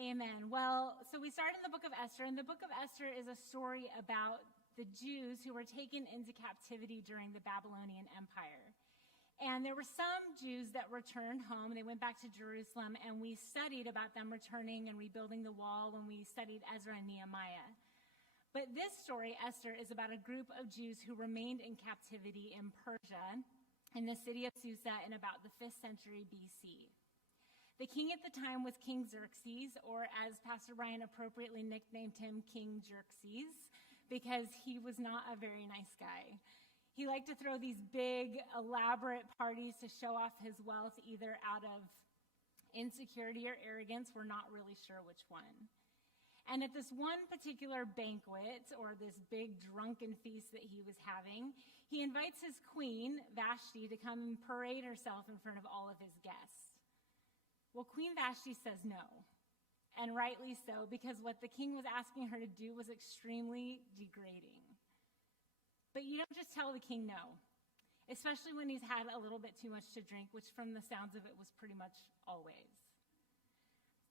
Amen. Well, so we start in the book of Esther, and the book of Esther is a story about the Jews who were taken into captivity during the Babylonian Empire. And there were some Jews that returned home. They went back to Jerusalem, and we studied about them returning and rebuilding the wall when we studied Ezra and Nehemiah. But this story, Esther, is about a group of Jews who remained in captivity in Persia, in the city of Susa, in about the 5th century BC. The king at the time was King Xerxes, or as Pastor Brian appropriately nicknamed him, King Jerxes, because he was not a very nice guy. He liked to throw these big, elaborate parties to show off his wealth, either out of insecurity or arrogance. We're not really sure which one. And at this one particular banquet, or this big drunken feast that he was having, he invites his queen, Vashti, to come and parade herself in front of all of his guests. Well, Queen Vashti says no, and rightly so, because what the king was asking her to do was extremely degrading. But you don't just tell the king no, especially when he's had a little bit too much to drink, which from the sounds of it was pretty much always.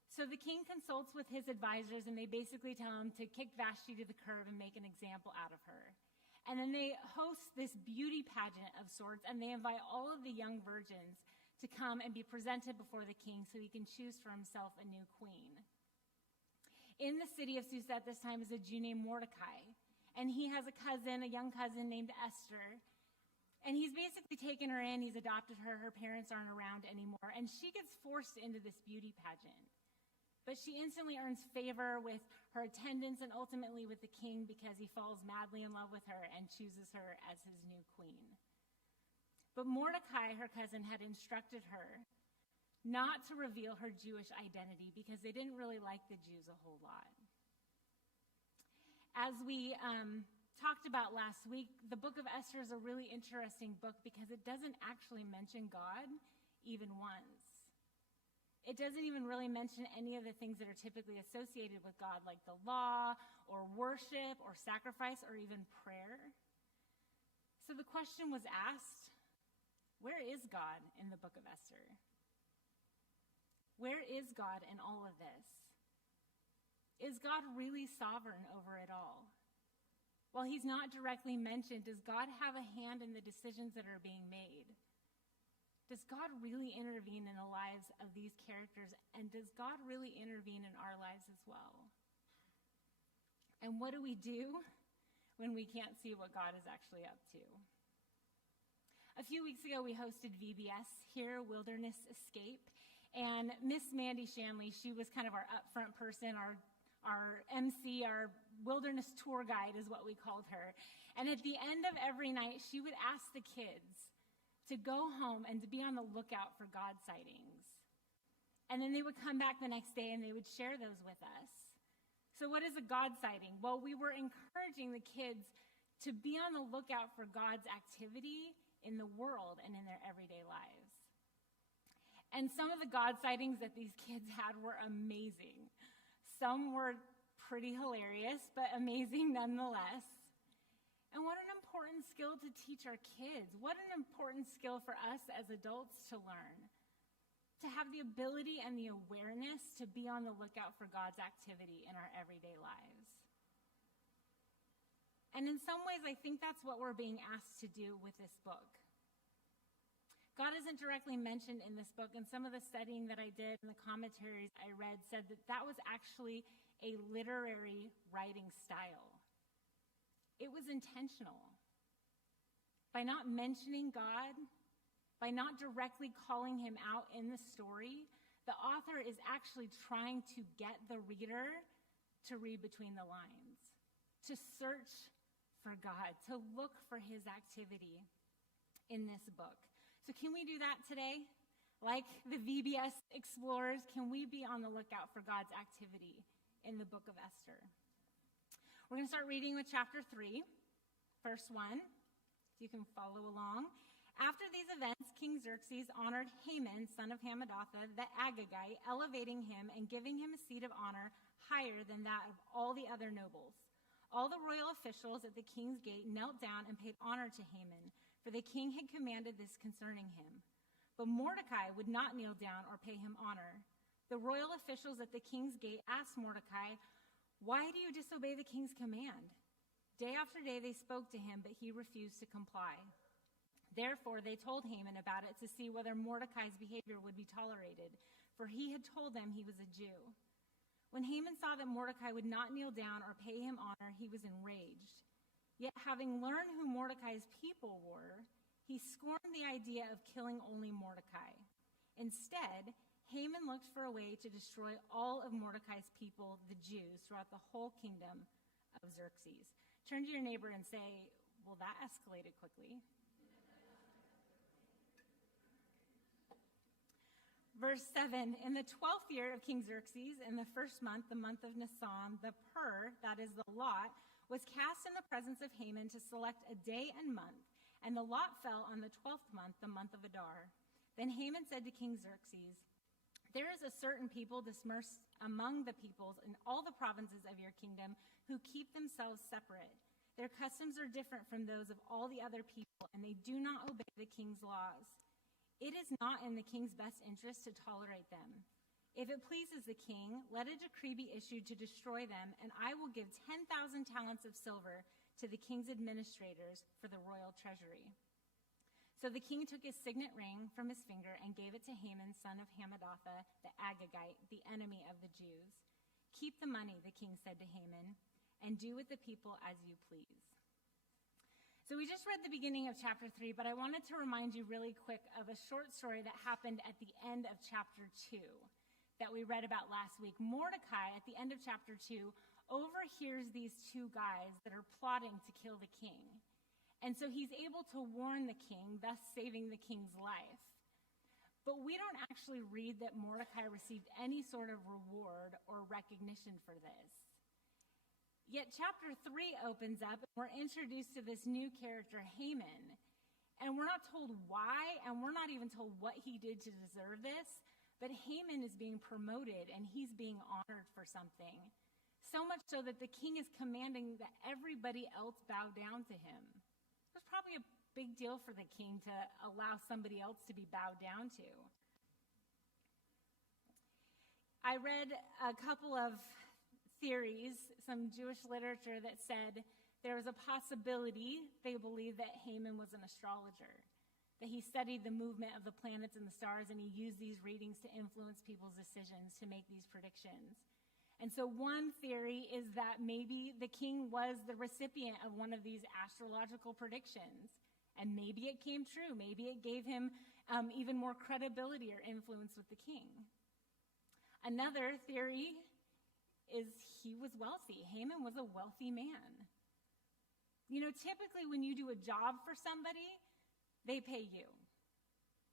So the king consults with his advisors, and they basically tell him to kick Vashti to the curb and make an example out of her. And then they host this beauty pageant of sorts, and they invite all of the young virgins to come and be presented before the king so he can choose for himself a new queen. In the city of Susa at this time is a Jew named Mordecai, and he has a young cousin named Esther, and he's basically taken her in, he's adopted her, her parents aren't around anymore, and she gets forced into this beauty pageant. But she instantly earns favor with her attendants and ultimately with the king because he falls madly in love with her and chooses her as his new queen. But Mordecai, her cousin, had instructed her not to reveal her Jewish identity because they didn't really like the Jews a whole lot. As we talked about last week, the book of Esther is a really interesting book because it doesn't actually mention God even once. It doesn't even really mention any of the things that are typically associated with God, like the law or worship or sacrifice or even prayer. So the question was asked, where is God in the book of Esther? Where is God in all of this? Is God really sovereign over it all? While he's not directly mentioned, does God have a hand in the decisions that are being made? Does God really intervene in the lives of these characters? And does God really intervene in our lives as well? And what do we do when we can't see what God is actually up to? A few weeks ago, we hosted VBS here, Wilderness Escape, and Miss Mandy Shanley, she was kind of our upfront person, our MC, our wilderness tour guide is what we called her. And at the end of every night, she would ask the kids to go home and to be on the lookout for God sightings. And then they would come back the next day and they would share those with us. So what is a God sighting? Well, we were encouraging the kids to be on the lookout for God's activity in the world and in their everyday lives. And some of the God sightings that these kids had were amazing. Some were pretty hilarious, but amazing nonetheless. And what an important skill to teach our kids. What an important skill for us as adults to learn. To have the ability and the awareness to be on the lookout for God's activity in our everyday lives. And in some ways, I think that's what we're being asked to do with this book. God isn't directly mentioned in this book, and some of the studying that I did and the commentaries I read said that that was actually a literary writing style. It was intentional. By not mentioning God, by not directly calling him out in the story, the author is actually trying to get the reader to read between the lines, to search for God, to look for his activity in this book. So can we do that today? Like the VBS explorers, can we be on the lookout for God's activity in the book of Esther? We're going to start reading with chapter 3, verse 1. You can follow along. After these events, King Xerxes honored Haman, son of Hammedatha, the Agagite, elevating him and giving him a seat of honor higher than that of all the other nobles. All the royal officials at the king's gate knelt down and paid honor to Haman, for the king had commanded this concerning him. But Mordecai would not kneel down or pay him honor. The royal officials at the king's gate asked Mordecai, "Why do you disobey the king's command?" Day after day they spoke to him, but he refused to comply. Therefore they told Haman about it to see whether Mordecai's behavior would be tolerated, for he had told them he was a Jew. When Haman saw that Mordecai would not kneel down or pay him honor, he was enraged. Yet having learned who Mordecai's people were, he scorned the idea of killing only Mordecai. Instead, Haman looked for a way to destroy all of Mordecai's people, the Jews, throughout the whole kingdom of Xerxes. Turn to your neighbor and say, "Well, that escalated quickly." Verse 7, in the 12th year of King Xerxes, in the first month, the month of Nisan, the pur, that is the lot, was cast in the presence of Haman to select a day and month, and the lot fell on the 12th month, the month of Adar. Then Haman said to King Xerxes, "There is a certain people dispersed among the peoples in all the provinces of your kingdom who keep themselves separate. Their customs are different from those of all the other people, and they do not obey the king's laws. It is not in the king's best interest to tolerate them. If it pleases the king, let a decree be issued to destroy them, and I will give 10,000 talents of silver to the king's administrators for the royal treasury." So the king took his signet ring from his finger and gave it to Haman, son of Hammedatha, the Agagite, the enemy of the Jews. "Keep the money," the king said to Haman, "and do with the people as you please." So we just read the beginning of chapter 3, but I wanted to remind you really quick of a short story that happened at the end of chapter 2 that we read about last week. Mordecai, at the end of chapter 2, overhears these two guys that are plotting to kill the king. And so he's able to warn the king, thus saving the king's life. But we don't actually read that Mordecai received any sort of reward or recognition for this. Yet chapter 3 opens up, and we're introduced to this new character, Haman. And we're not told why, and we're not even told what he did to deserve this, but Haman is being promoted, and he's being honored for something. So much so that the king is commanding that everybody else bow down to him. It was probably a big deal for the king to allow somebody else to be bowed down to. I read a couple of theories, some Jewish literature that said there was a possibility, they believed, that Haman was an astrologer, that he studied the movement of the planets and the stars, and he used these readings to influence people's decisions to make these predictions. And so one theory is that maybe the king was the recipient of one of these astrological predictions, and maybe it came true. Maybe it gave him even more credibility or influence with the king. Another theory is he was wealthy. Haman was a wealthy man. You know, typically when you do a job for somebody, they pay you.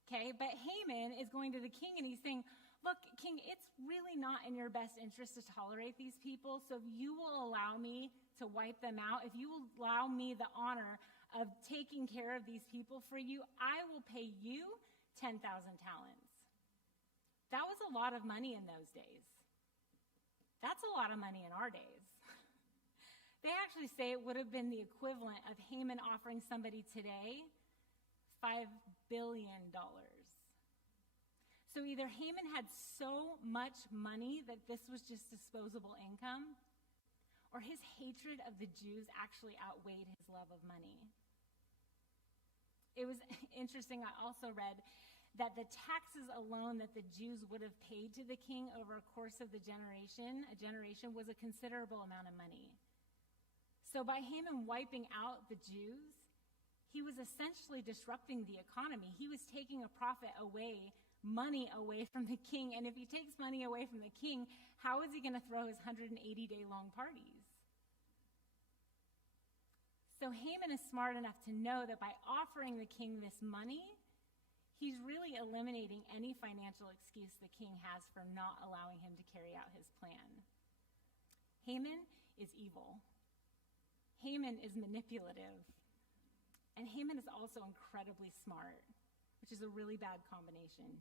Okay, but Haman is going to the king and he's saying, "Look, king, it's really not in your best interest to tolerate these people, so if you will allow me to wipe them out, if you will allow me the honor of taking care of these people for you, I will pay you 10,000 talents. That was a lot of money in those days. That's a lot of money in our days. They actually say it would have been the equivalent of Haman offering somebody today $5 billion. So either Haman had so much money that this was just disposable income, or his hatred of the Jews actually outweighed his love of money. It was interesting, I also read that the taxes alone that the Jews would have paid to the king over a course of a generation was a considerable amount of money. So by Haman wiping out the Jews, he was essentially disrupting the economy. He was taking a profit away, money away from the king. And if he takes money away from the king, how is he going to throw his 180-day-long parties? So Haman is smart enough to know that by offering the king this money, he's really eliminating any financial excuse the king has for not allowing him to carry out his plan. Haman is evil. Haman is manipulative. And Haman is also incredibly smart, which is a really bad combination.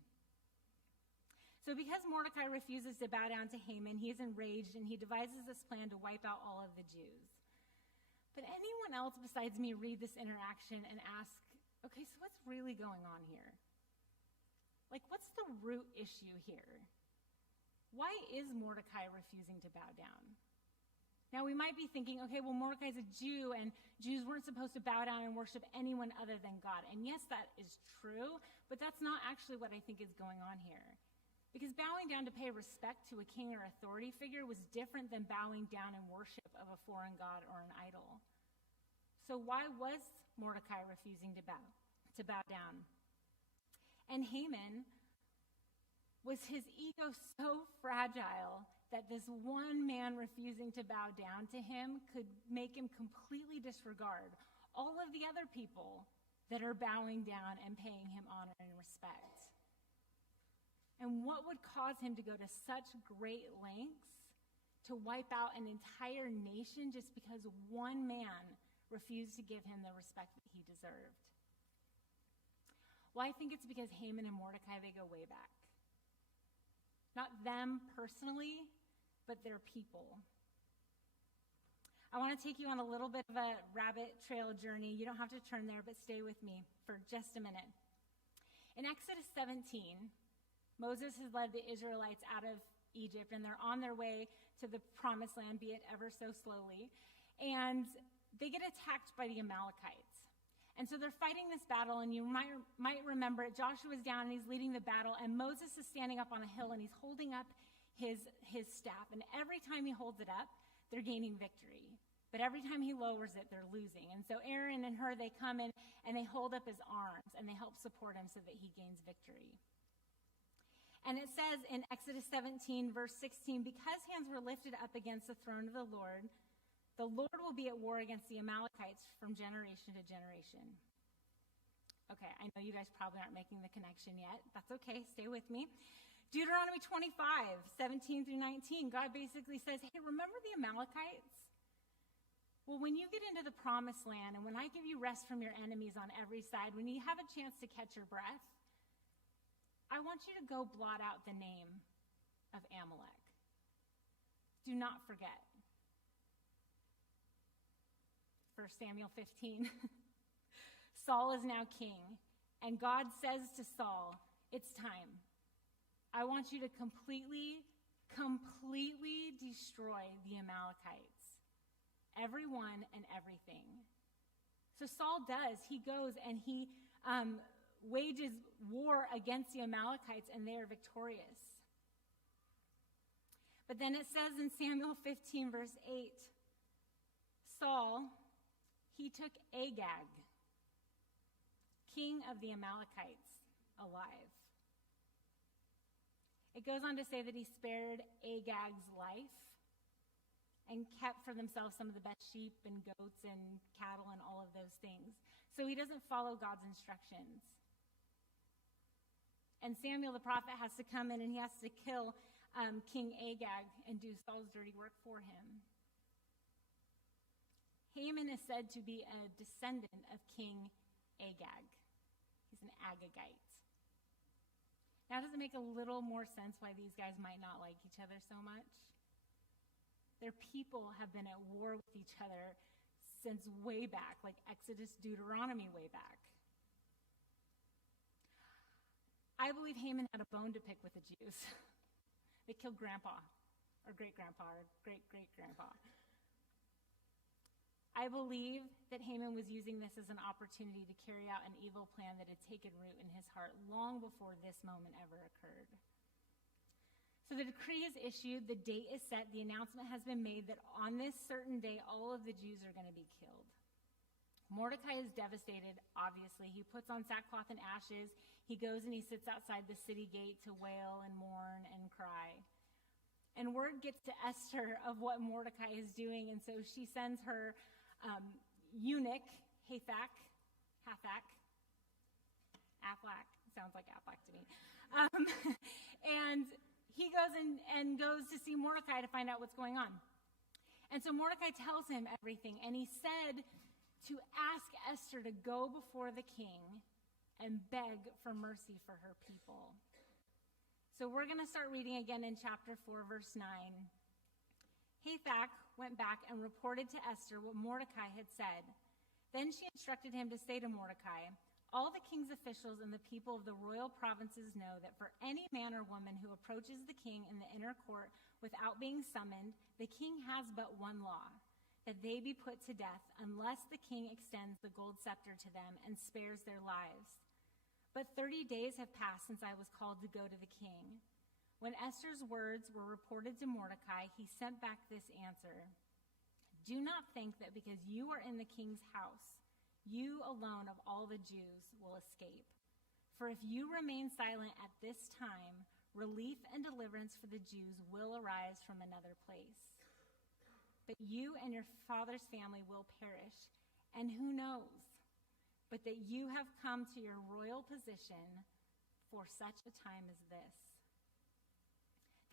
So because Mordecai refuses to bow down to Haman, he is enraged and he devises this plan to wipe out all of the Jews. But anyone else besides me read this interaction and ask, okay, so what's really going on here? Like, what's the root issue here? why is Mordecai refusing to bow down? Now, we might be thinking, okay, well, Mordecai's a Jew, and Jews weren't supposed to bow down and worship anyone other than God. And yes, that is true, but that's not actually what I think is going on here. Because bowing down to pay respect to a king or authority figure was different than bowing down in worship of a foreign god or an idol. So why was Mordecai refusing to bow down? And Haman, was his ego so fragile that this one man refusing to bow down to him could make him completely disregard all of the other people that are bowing down and paying him honor and respect? And what would cause him to go to such great lengths to wipe out an entire nation just because one man refused to give him the respect that he deserved? Well, I think it's because Haman and Mordecai, they go way back. Not them personally, but their people. I want to take you on a little bit of a rabbit trail journey. You don't have to turn there, but stay with me for just a minute. In Exodus 17, Moses has led the Israelites out of Egypt, and they're on their way to the promised land, be it ever so slowly. And they get attacked by the Amalekites. And so they're fighting this battle, and you might remember it. Joshua's down, and he's leading the battle, and Moses is standing up on a hill, and he's holding up his staff. And every time he holds it up, they're gaining victory. But every time he lowers it, they're losing. And so Aaron and Hur, they come in, and they hold up his arms, and they help support him so that he gains victory. And it says in Exodus 17, verse 16, because hands were lifted up against the throne of the Lord will be at war against the Amalekites from generation to generation. Okay, I know you guys probably aren't making the connection yet. That's okay, stay with me. Deuteronomy 25, 17 through 19, God basically says, hey, remember the Amalekites? Well, when you get into the promised land, and when I give you rest from your enemies on every side, when you have a chance to catch your breath, I want you to go blot out the name of Amalek. Do not forget. 1 Samuel 15. Saul is now king, and God says to Saul, it's time. I want you to completely destroy the Amalekites. Everyone and everything. So Saul does. He goes and he wages war against the Amalekites, and they are victorious. But then it says in Samuel 15, verse 8, Saul, he took Agag, king of the Amalekites, alive. It goes on to say that he spared Agag's life and kept for themselves some of the best sheep and goats and cattle and all of those things. So he doesn't follow God's instructions. And Samuel the prophet has to come in and he has to kill King Agag and do Saul's dirty work for him. Haman is said to be a descendant of King Agag. He's an Agagite. Now, does it make a little more sense why these guys might not like each other so much? Their people have been at war with each other since way back, like Exodus, Deuteronomy way back. I believe Haman had a bone to pick with the Jews. They killed grandpa, or great-grandpa, or great-great-grandpa. I believe that Haman was using this as an opportunity to carry out an evil plan that had taken root in his heart long before this moment ever occurred. So the decree is issued, the date is set, the announcement has been made that on this certain day, all of the Jews are going to be killed. Mordecai is devastated, obviously. He puts on sackcloth and ashes. He goes and he sits outside the city gate to wail and mourn and cry. And word gets to Esther of what Mordecai is doing, and so she sends her eunuch, Hathach, Aflac, sounds like Aflac to me. And he goes and goes to see Mordecai to find out what's going on. And so Mordecai tells him everything, and he said to ask Esther to go before the king and beg for mercy for her people. So we're going to start reading again in chapter 4, verse 9. Hathach went back and reported to Esther what Mordecai had said. Then she instructed him to say to Mordecai, All the king's officials and the people of the royal provinces know that for any man or woman who approaches the king in the inner court without being summoned, the king has but one law, that they be put to death unless the king extends the gold scepter to them and spares their lives. But 30 days have passed since I was called to go to the king. When Esther's words were reported to Mordecai, he sent back this answer: Do not think that because you are in the king's house, you alone of all the Jews will escape. For if you remain silent at this time, relief and deliverance for the Jews will arise from another place. But you and your father's family will perish, and who knows, but that you have come to your royal position for such a time as this.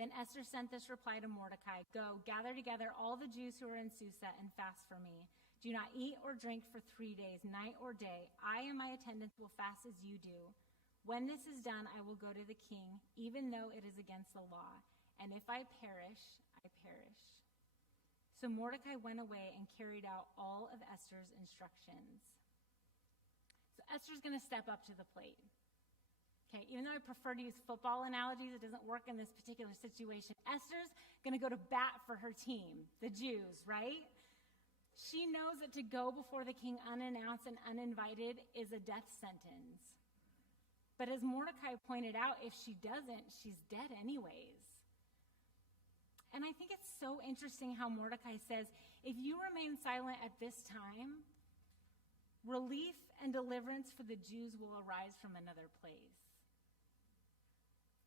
Then Esther sent this reply to Mordecai: Go, gather together all the Jews who are in Susa and fast for me. Do not eat or drink for 3 days, night or day. I and my attendants will fast as you do. When this is done, I will go to the king, even though it is against the law. And if I perish, I perish. So Mordecai went away and carried out all of Esther's instructions. So Esther's going to step up to the plate. Okay, even though I prefer to use football analogies, it doesn't work in this particular situation. Esther's going to go to bat for her team, the Jews, right? She knows that to go before the king unannounced and uninvited is a death sentence. But as Mordecai pointed out, if she doesn't, she's dead anyways. And I think it's so interesting how Mordecai says, if you remain silent at this time, relief and deliverance for the Jews will arise from another place.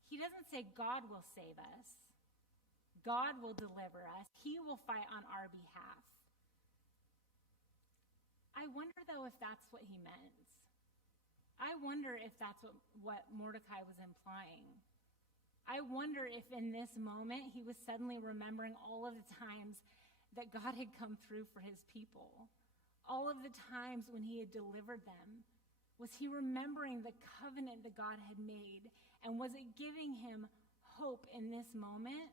He doesn't say God will save us. God will deliver us. He will fight on our behalf. I wonder, though, if that's what he meant. I wonder if that's what Mordecai was implying. I wonder if in this moment he was suddenly remembering all of the times that God had come through for his people, all of the times when he had delivered them. Was he remembering the covenant that God had made? And was it giving him hope in this moment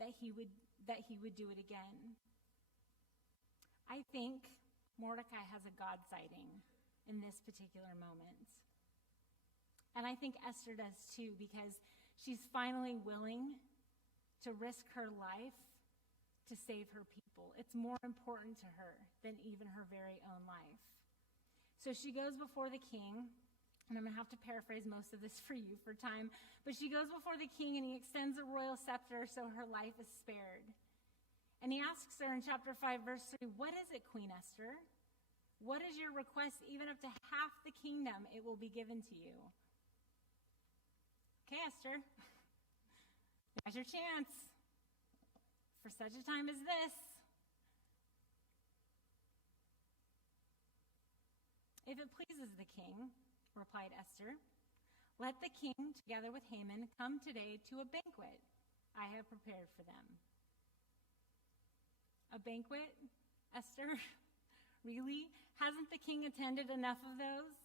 that he would do it again? I think Mordecai has a God sighting in this particular moment. And I think Esther does too, because she's finally willing to risk her life to save her people. It's more important to her than even her very own life. So she goes before the king, and I'm going to have to paraphrase most of this for you for time, but she goes before the king and he extends a royal scepter so her life is spared. And he asks her in chapter 5, verse 3, what is it, Queen Esther? What is your request? Even up to half the kingdom, it will be given to you. Okay, Esther, there's your chance for such a time as this. If it pleases the king, replied Esther, let the king, together with Haman, come today to a banquet I have prepared for them. A banquet, Esther? Really? Hasn't the king attended enough of those?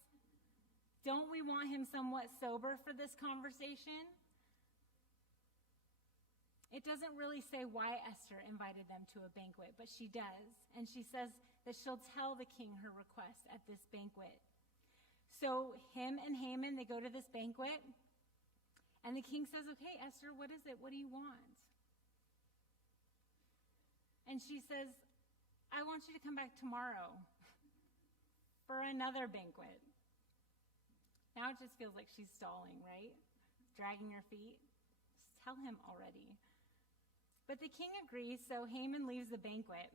Don't we want him somewhat sober for this conversation? It doesn't really say why Esther invited them to a banquet, but she does. And she says that she'll tell the king her request at this banquet. So him and Haman, they go to this banquet, and the king says, okay, Esther, what is it? What do you want? And she says, I want you to come back tomorrow for another banquet. Now it just feels like she's stalling, right? Dragging her feet. Just tell him already. But the king agrees, so Haman leaves the banquet.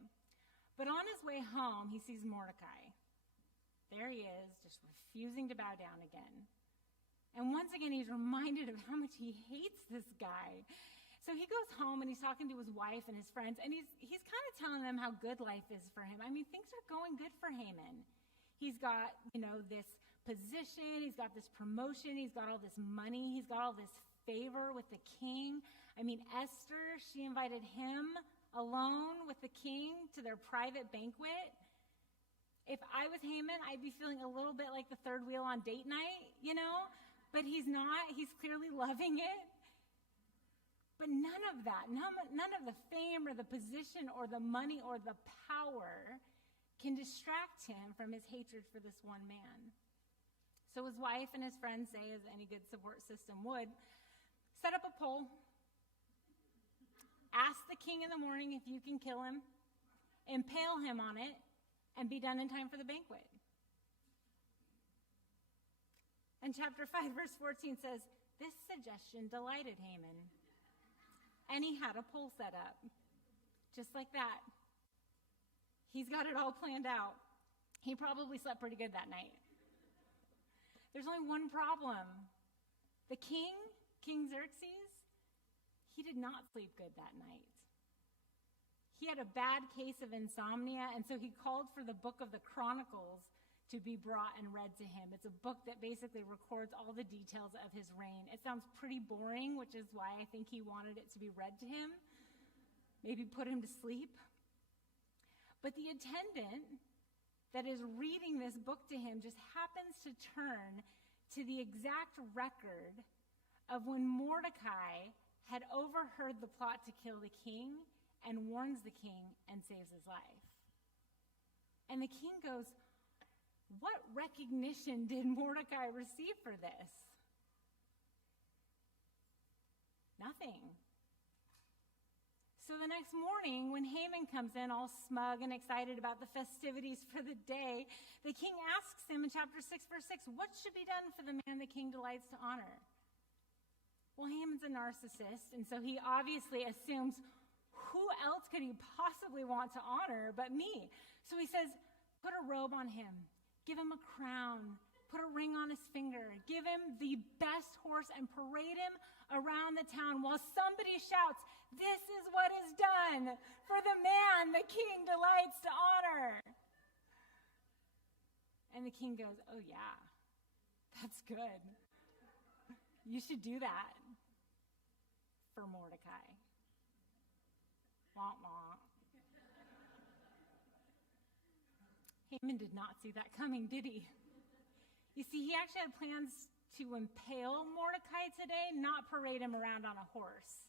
But on his way home, he sees Mordecai. There he is, just refusing to bow down again. And once again, he's reminded of how much he hates this guy. So he goes home and he's talking to his wife and his friends, and he's kind of telling them how good life is for him. I mean, things are going good for Haman. He's got, this position, he's got this promotion, he's got all this money, he's got all this favor with the king. I mean, Esther, she invited him alone with the king to their private banquet. If I was Haman, I'd be feeling a little bit like the third wheel on date night, but he's not. He's clearly loving it. But none of that, none of the fame or the position or the money or the power can distract him from his hatred for this one man. So So his wife and his friends say, as any good support system would, set up a poll, ask the king in the morning if you can kill him, impale him on it, and be done in time for the banquet. And chapter 5, verse 14 says, this suggestion delighted Haman. And he had a poll set up, just like that. He's got it all planned out. He probably slept pretty good that night. There's only one problem. The king, King Xerxes, he did not sleep good that night. He had a bad case of insomnia, and so he called for the book of the Chronicles to be brought and read to him. It's a book that basically records all the details of his reign. It sounds pretty boring, which is why I think he wanted it to be read to him. Maybe put him to sleep. But the attendant that is reading this book to him just happens to turn to the exact record of when Mordecai had overheard the plot to kill the king and warns the king and saves his life. And the king goes, what recognition did Mordecai receive for this? Nothing. So the next morning, when Haman comes in all smug and excited about the festivities for the day, the king asks him in chapter 6, verse 6, what should be done for the man the king delights to honor? Well, Haman's a narcissist, and so he obviously assumes, who else could he possibly want to honor but me? So he says, put a robe on him, give him a crown, put a ring on his finger, give him the best horse, and parade him around the town while somebody shouts, this is what is done for the man the king delights to honor. And the king goes, oh yeah, that's good. You should do that for Mordecai. Wah, wah. Haman did not see that coming, did he? You see, he actually had plans to impale Mordecai today, not parade him around on a horse.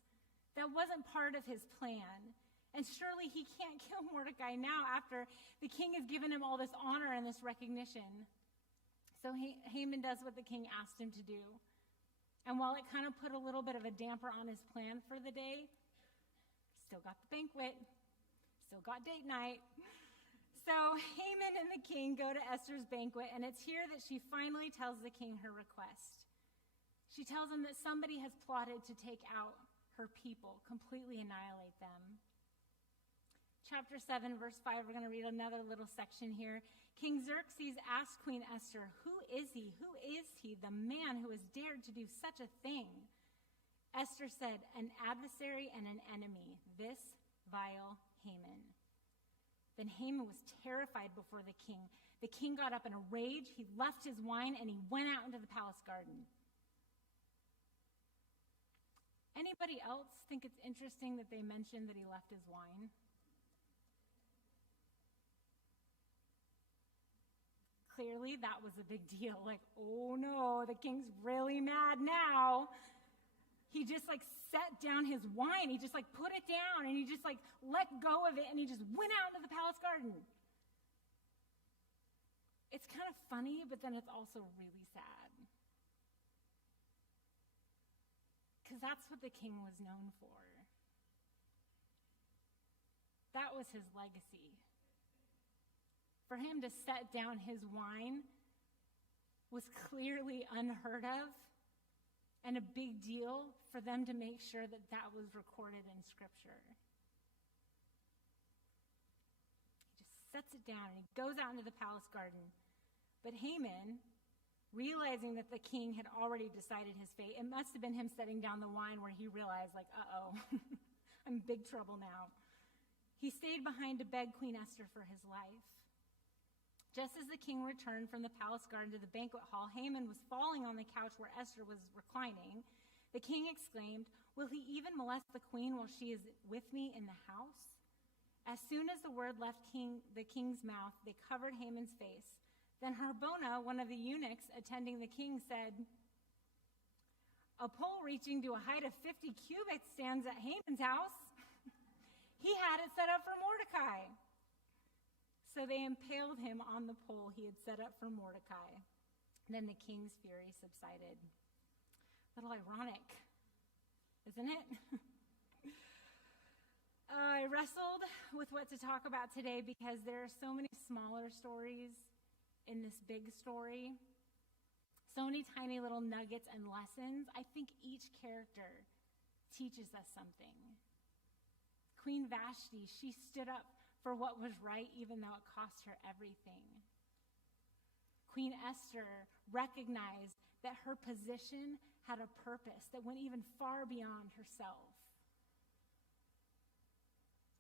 That wasn't part of his plan. And surely he can't kill Mordecai now after the king has given him all this honor and this recognition. So Haman does what the king asked him to do. And while it kind of put a little bit of a damper on his plan for the day, still got the banquet, still got date night. So Haman and the king go to Esther's banquet, and it's here that she finally tells the king her request. She tells him that somebody has plotted to take out her people, completely annihilate them. Chapter 7, verse 5, we're going to read another little section here. King Xerxes asked Queen Esther, who is he? Who is he, the man who has dared to do such a thing? Esther said, an adversary and an enemy, this vile Haman. Then Haman was terrified before the king. The king got up in a rage. He left his wine and he went out into the palace garden. Anybody else think it's interesting that they mentioned that he left his wine? Clearly, that was a big deal. Like, oh no, the king's really mad now. He just set down his wine. He just put it down and he just let go of it and he just went out into the palace garden. It's kind of funny, but then it's also really sad. Because that's what the king was known for. That was his legacy. For him to set down his wine was clearly unheard of and a big deal for them to make sure that that was recorded in Scripture. He just sets it down and he goes out into the palace garden. But Haman, realizing that the king had already decided his fate, it must have been him setting down the wine where he realized, uh-oh, I'm in big trouble now. He stayed behind to beg Queen Esther for his life. Just as the king returned from the palace garden to the banquet hall, Haman was falling on the couch where Esther was reclining. The king exclaimed, will he even molest the queen while she is with me in the house? As soon as the word left the king's mouth, they covered Haman's face. Then Harbona, one of the eunuchs attending the king, said, a pole reaching to a height of 50 cubits stands at Haman's house. He had it set up for Mordecai. So they impaled him on the pole he had set up for Mordecai. Then the king's fury subsided. A little ironic, isn't it? I wrestled with what to talk about today because there are so many smaller stories in this big story. So many tiny little nuggets and lessons. I think each character teaches us something. Queen Vashti, she stood up for what was right even though it cost her everything. Queen Esther recognized that her position had a purpose that went even far beyond herself.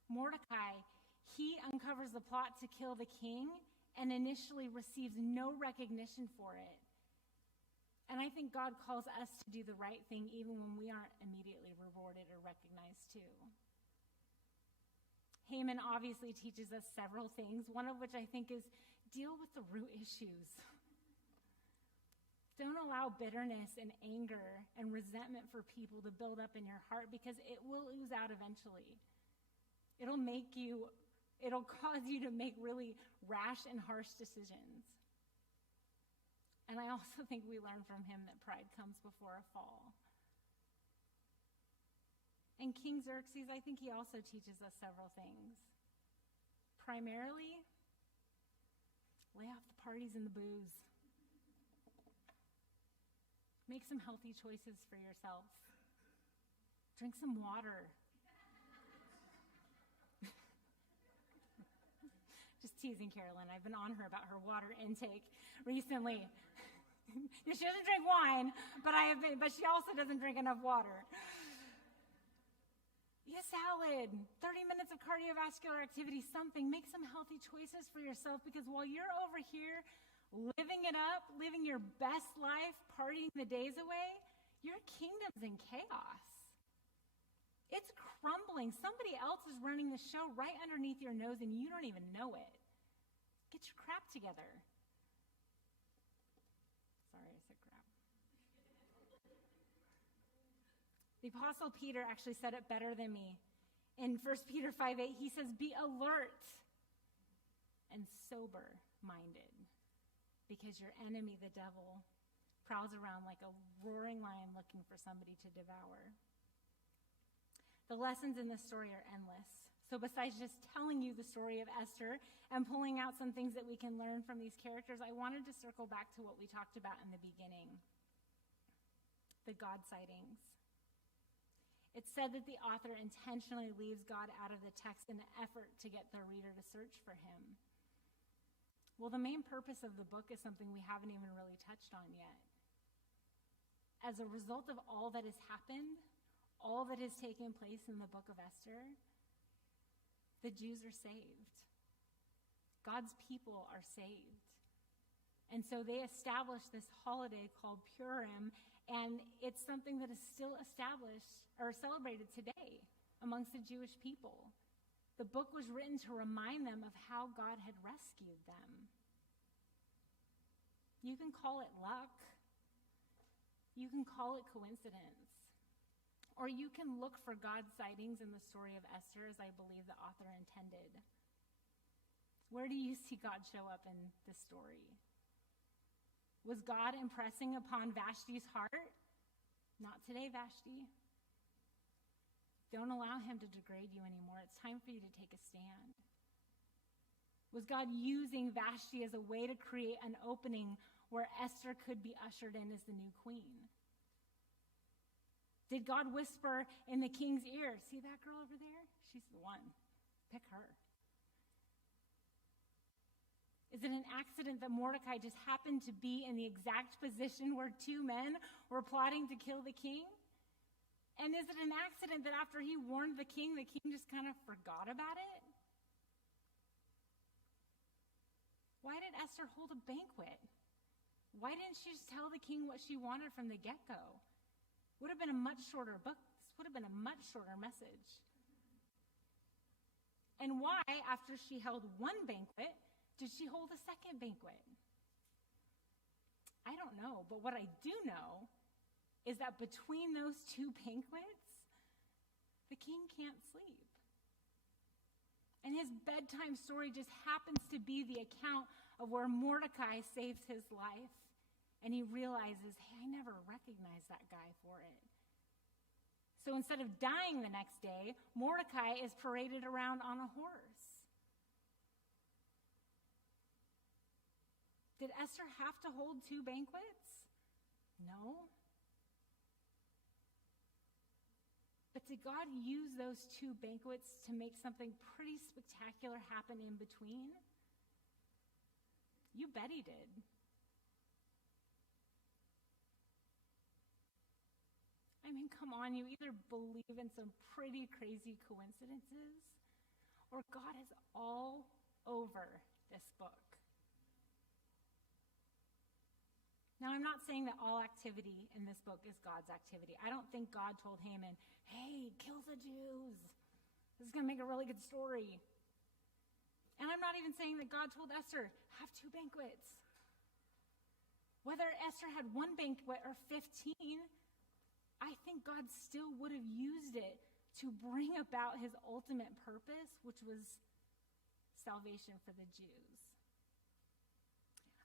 Mordecai, he uncovers the plot to kill the king and initially receives no recognition for it. And I think God calls us to do the right thing even when we aren't immediately rewarded or recognized too. Haman obviously teaches us several things, one of which I think is deal with the root issues. Don't allow bitterness and anger and resentment for people to build up in your heart because it will ooze out eventually. It'll cause you to make really rash and harsh decisions. And I also think we learn from him that pride comes before a fall. And King Xerxes, I think he also teaches us several things. Primarily, lay off the parties and the booze. Make some healthy choices for yourself. Drink some water. Just teasing Carolyn. I've been on her about her water intake recently. She doesn't drink wine, but she also doesn't drink enough water. Eat a salad, 30 minutes of cardiovascular activity, something. Make some healthy choices for yourself because while you're over here living it up, living your best life, partying the days away, your kingdom's in chaos. It's crumbling. Somebody else is running the show right underneath your nose and you don't even know it. Get your crap together. Sorry, I said crap. The Apostle Peter actually said it better than me. In 1 Peter 5:8, he says, be alert and sober-minded because your enemy, the devil, prowls around like a roaring lion looking for somebody to devour. The lessons in this story are endless. So besides just telling you the story of Esther and pulling out some things that we can learn from these characters, I wanted to circle back to what we talked about in the beginning, the God sightings. It's said that the author intentionally leaves God out of the text in an effort to get the reader to search for him. Well, the main purpose of the book is something we haven't even really touched on yet. As a result of all that has happened, all that has taken place in the book of Esther, the Jews are saved. God's people are saved. And so they established this holiday called Purim, and it's something that is still established or celebrated today amongst the Jewish people. The book was written to remind them of how God had rescued them. You can call it luck. You can call it coincidence. Or you can look for God's sightings in the story of Esther as I believe the author intended. Where do you see God show up in this story? Was God impressing upon Vashti's heart? Not today, Vashti. Don't allow him to degrade you anymore. It's time for you to take a stand. Was God using Vashti as a way to create an opening where Esther could be ushered in as the new queen? Did God whisper in the king's ear, see that girl over there? She's the one. Pick her. Is it an accident that Mordecai just happened to be in the exact position where two men were plotting to kill the king? And is it an accident that after he warned the king just kind of forgot about it? Why did Esther hold a banquet? Why didn't she just tell the king what she wanted from the get-go? Would have been a much shorter book. This would have been a much shorter message. And why, after she held one banquet, did she hold a second banquet? I don't know, but what I do know is that between those two banquets, the king can't sleep. And his bedtime story just happens to be the account of where Mordecai saves his life And he realizes, hey, I never recognized that guy for it. So instead of dying the next day, Mordecai is paraded around on a horse. Did Esther have to hold 2 banquets? No. But did God use those 2 banquets to make something pretty spectacular happen in between? You bet he did. I mean, come on, you either believe in some pretty crazy coincidences, or God is all over this book. Now, I'm not saying that all activity in this book is God's activity. I don't think God told Haman, hey, kill the Jews. This is going to make a really good story. And I'm not even saying that God told Esther, have 2 banquets. Whether Esther had 1 banquet or 15, I think God still would have used it to bring about his ultimate purpose, which was salvation for the Jews.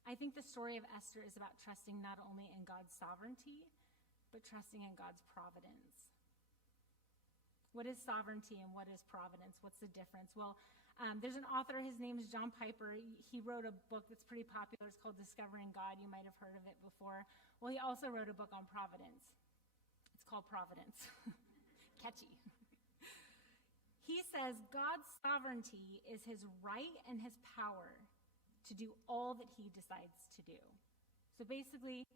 I think the story of Esther is about trusting not only in God's sovereignty, but trusting in God's providence. What is sovereignty and what is providence? What's the difference? Well, there's an author, his name is John Piper. He wrote a book that's pretty popular. It's called Discovering God. You might have heard of it before. Well, he also wrote a book on providence. It's called Providence. Catchy. He says God's sovereignty is his right and his power to do all that he decides to do. So basically,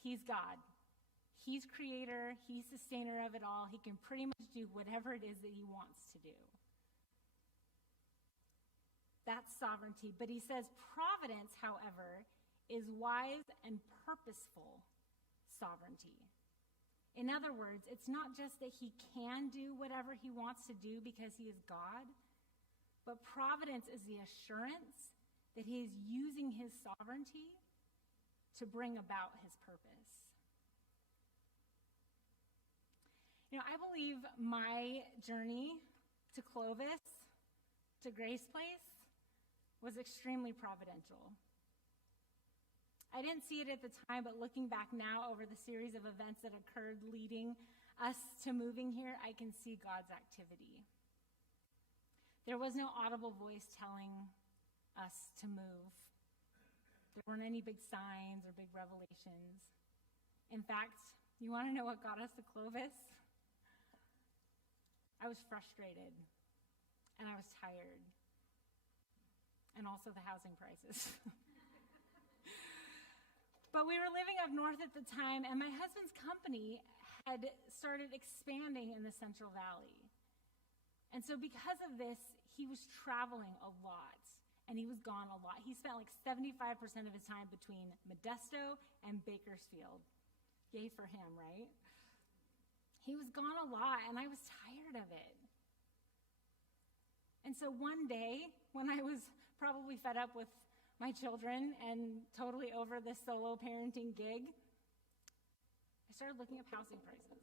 he's God. He's creator. He's sustainer of it all. He can pretty much do whatever it is that he wants to do. That's sovereignty. But he says providence, however, is wise and purposeful sovereignty. In other words, it's not just that he can do whatever he wants to do because he is God, but providence is the assurance that he is using his sovereignty to bring about his purpose. You know, I believe my journey to Clovis, to Grace Place, was extremely providential. I didn't see it at the time, but looking back now over the series of events that occurred leading us to moving here, I can see God's activity. There was no audible voice telling us to move. There weren't any big signs or big revelations. In fact, you want to know what got us to Clovis? I was frustrated, and I was tired, and also the housing prices. But we were living up north at the time, and my husband's company had started expanding in the Central Valley. And so because of this, he was traveling a lot, and he was gone a lot. He spent like 75% of his time between Modesto and Bakersfield. Yay for him, right? He was gone a lot, and I was tired of it. And so one day, when I was probably fed up with my children and totally over this solo parenting gig, I started looking up housing prices,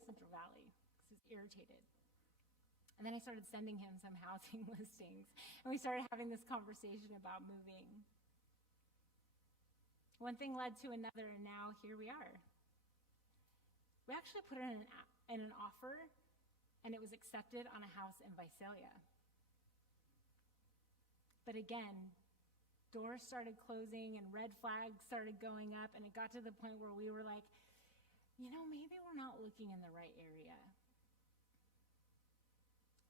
Central Valley, because I was irritated. And then I started sending him some housing listings, and we started having this conversation about moving. One thing led to another, and now here we are. We actually put in an offer, and it was accepted on a house in Visalia. But again, doors started closing and red flags started going up, and it got to the point where we were like, you know, maybe we're not looking in the right area.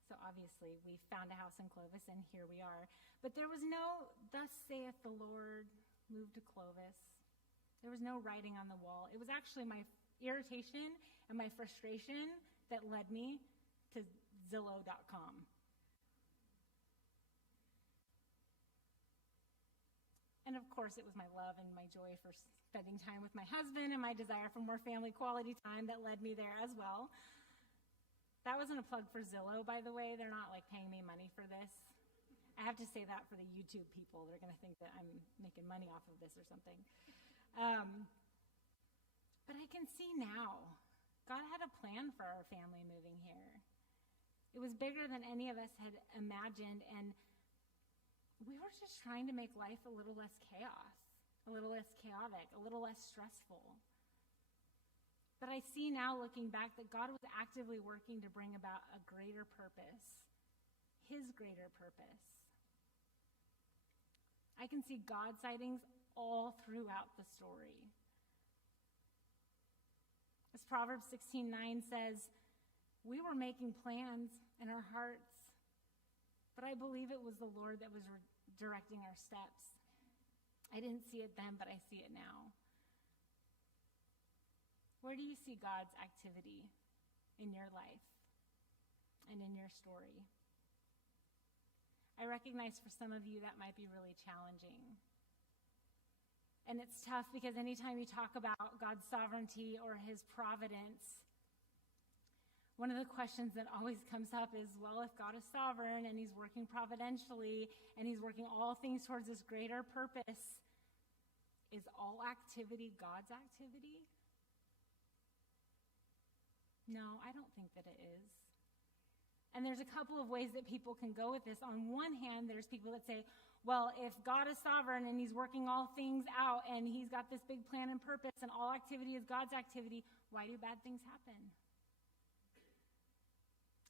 So obviously, we found a house in Clovis, and here we are. But there was no, thus saith the Lord, move to Clovis. There was no writing on the wall. It was actually my irritation and my frustration that led me to Zillow.com. And of course, it was my love and my joy for spending time with my husband and my desire for more family quality time that led me there as well. That wasn't a plug for Zillow, by the way. They're not like paying me money for this. I have to say that for the YouTube people. They're going to think that I'm making money off of this or something. But I can see now, God had a plan for our family moving here. It was bigger than any of us had imagined, and we were just trying to make life a little less chaos, a little less chaotic, a little less stressful. But I see now, looking back, that God was actively working to bring about a greater purpose, his greater purpose. I can see God sightings all throughout the story. As Proverbs 16:9 says, we were making plans in our hearts, but I believe it was the Lord that was directing our steps. I didn't see it then, but I see it now. Where do you see God's activity in your life and in your story? I recognize for some of you that might be really challenging. And it's tough because anytime you talk about God's sovereignty or his providence, one of the questions that always comes up is, well, if God is sovereign and he's working providentially and he's working all things towards this greater purpose, is all activity God's activity? No, I don't think that it is. And there's a couple of ways that people can go with this. On one hand, there's people that say, well, if God is sovereign and he's working all things out and he's got this big plan and purpose and all activity is God's activity, why do bad things happen?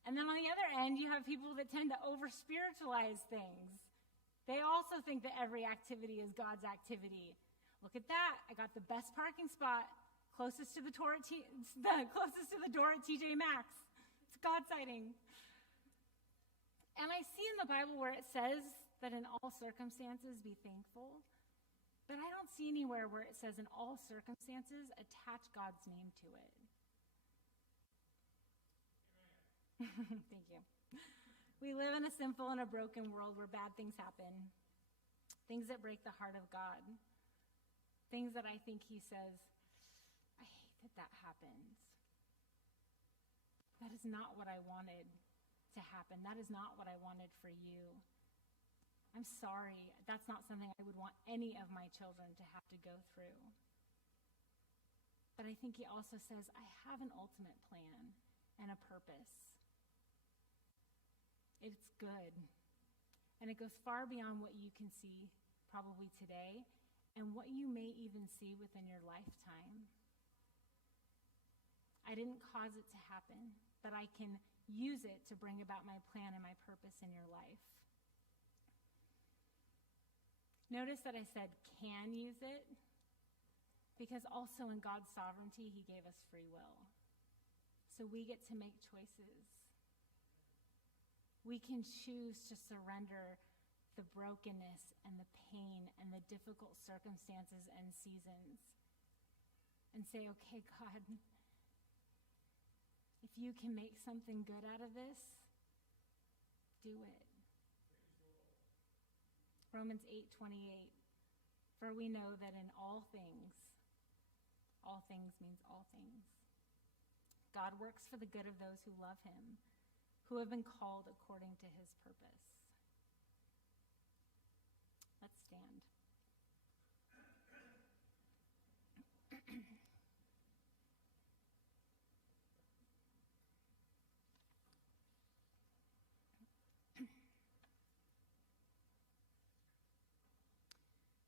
And then on the other end, you have people that tend to over-spiritualize things. They also think that every activity is God's activity. Look at that. I got the best parking spot closest to the door at TJ Maxx. It's God sighting. And I see in the Bible where it says that in all circumstances be thankful, but I don't see anywhere where it says in all circumstances attach God's name to it. Thank you. We live in a sinful and a broken world where bad things happen, things that break the heart of God, things that I think he says, I hate that that happens. That is not what I wanted to happen. That is not what I wanted for you. I'm sorry. That's not something I would want any of my children to have to go through. But I think he also says, I have an ultimate plan and a purpose. It's good. And it goes far beyond what you can see probably today and what you may even see within your lifetime. I didn't cause it to happen, but I can use it to bring about my plan and my purpose in your life. Notice that I said can use it, because also in God's sovereignty, he gave us free will. So we get to make choices. We can choose to surrender the brokenness and the pain and the difficult circumstances and seasons and say, okay, God, if you can make something good out of this, do it. Romans 8:28, for we know that in all things means all things, God works for the good of those who love him, who have been called according to his purpose. Let's stand.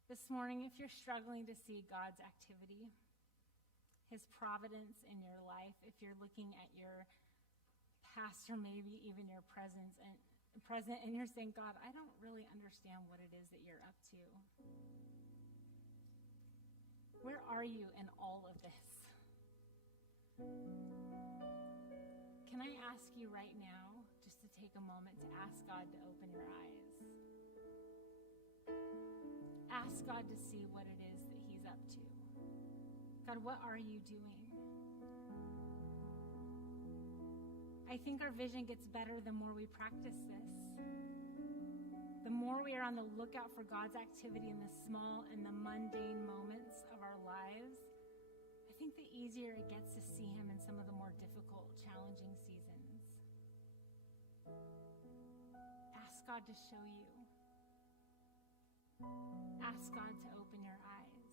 This morning, if you're struggling to see God's activity, his providence in your life, if you're looking at your past or maybe even your present and you're saying, God, I don't really understand what it is that you're up to. Where are you in all of this? Can I ask you right now just to take a moment to ask God to open your eyes? Ask God to see what it is that he's up to. God, what are you doing? I think our vision gets better the more we practice this. The more we are on the lookout for God's activity in the small and the mundane moments of our lives, I think the easier it gets to see him in some of the more difficult, challenging seasons. Ask God to show you. Ask God to open your eyes.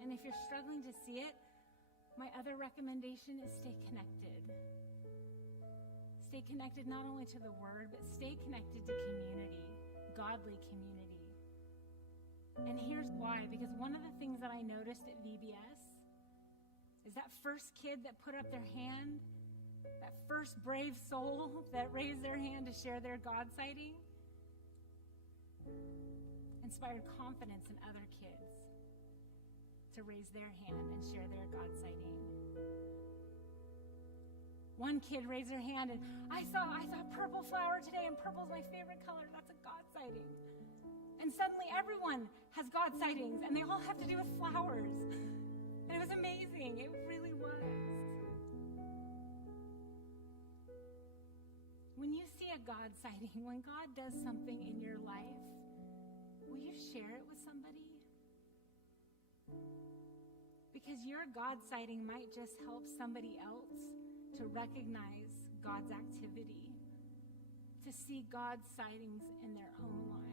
And if you're struggling to see it, my other recommendation is stay connected. Stay connected not only to the word, but stay connected to community. godly community. And here's why, because one of the things that I noticed at VBS is that first kid that put up their hand, that first brave soul that raised their hand to share their God sighting, inspired confidence in other kids to raise their hand and share their God sighting. One kid raised their hand and I saw purple flower today, and purple's my favorite color. That's a God sighting. And suddenly everyone has God sightings, and they all have to do with flowers. And it was amazing. It really was. When you see a God sighting, when God does something in your life, will you share it with somebody? Because your God sighting might just help somebody else to recognize God's activity, to see God's sightings in their own lives.